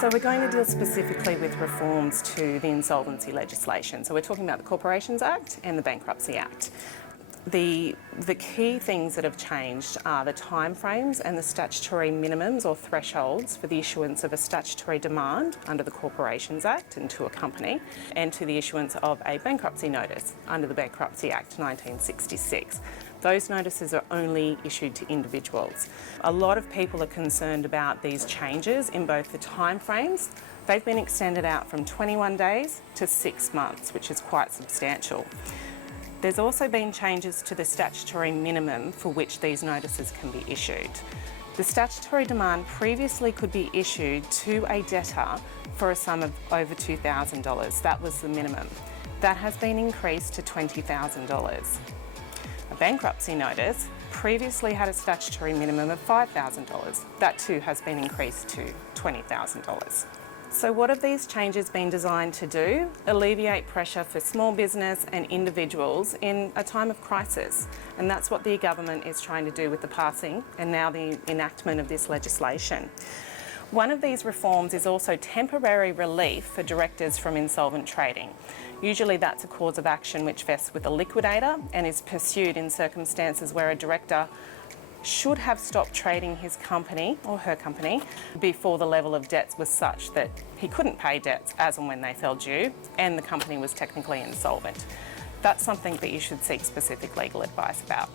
So we're going to deal specifically with reforms to the insolvency legislation. So we're talking about the Corporations Act and the Bankruptcy Act. The key things that have changed are the timeframes and the statutory minimums or thresholds for the issuance of a statutory demand under the Corporations Act and to a company, and to the issuance of a bankruptcy notice under the Bankruptcy Act 1966. Those notices are only issued to individuals. A lot of people are concerned about these changes in both the timeframes. They've been extended out from 21 days to 6 months, which is quite substantial. There's also been changes to the statutory minimum for which these notices can be issued. The statutory demand previously could be issued to a debtor for a sum of over $2,000. That was the minimum. That has been increased to $20,000. A bankruptcy notice previously had a statutory minimum of $5,000. That too has been increased to $20,000. So what have these changes been designed to do? Alleviate pressure for small business and individuals in a time of crisis. And that's what the government is trying to do with the passing and now the enactment of this legislation. One of these reforms is also temporary relief for directors from insolvent trading. Usually that's a cause of action which vests with a liquidator and is pursued in circumstances where a director should have stopped trading his company or her company before the level of debts was such that he couldn't pay debts as and when they fell due and the company was technically insolvent. That's something that you should seek specific legal advice about.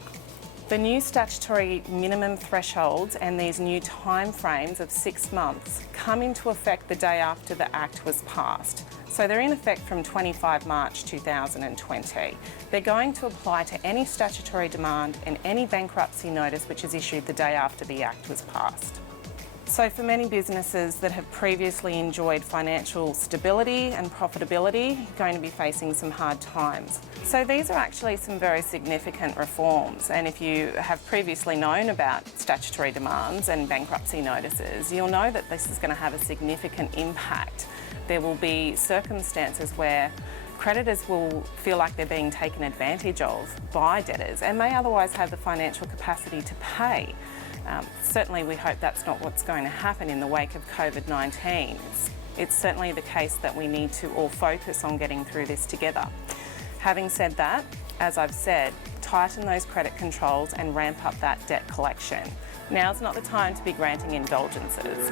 The new statutory minimum thresholds and these new timeframes of 6 months come into effect the day after the Act was passed. So they're in effect from 25 March 2020. They're going to apply to any statutory demand and any bankruptcy notice which is issued the day after the Act was passed. So for many businesses that have previously enjoyed financial stability and profitability, you're going to be facing some hard times. So these are actually some very significant reforms, and if you have previously known about statutory demands and bankruptcy notices, you'll know that this is going to have a significant impact. There will be circumstances where creditors will feel like they're being taken advantage of by debtors and may otherwise have the financial capacity to pay. Certainly we hope that's not what's going to happen in the wake of COVID-19. It's certainly the case that we need to all focus on getting through this together. Having said that, as I've said, tighten those credit controls and ramp up that debt collection. Now's not the time to be granting indulgences.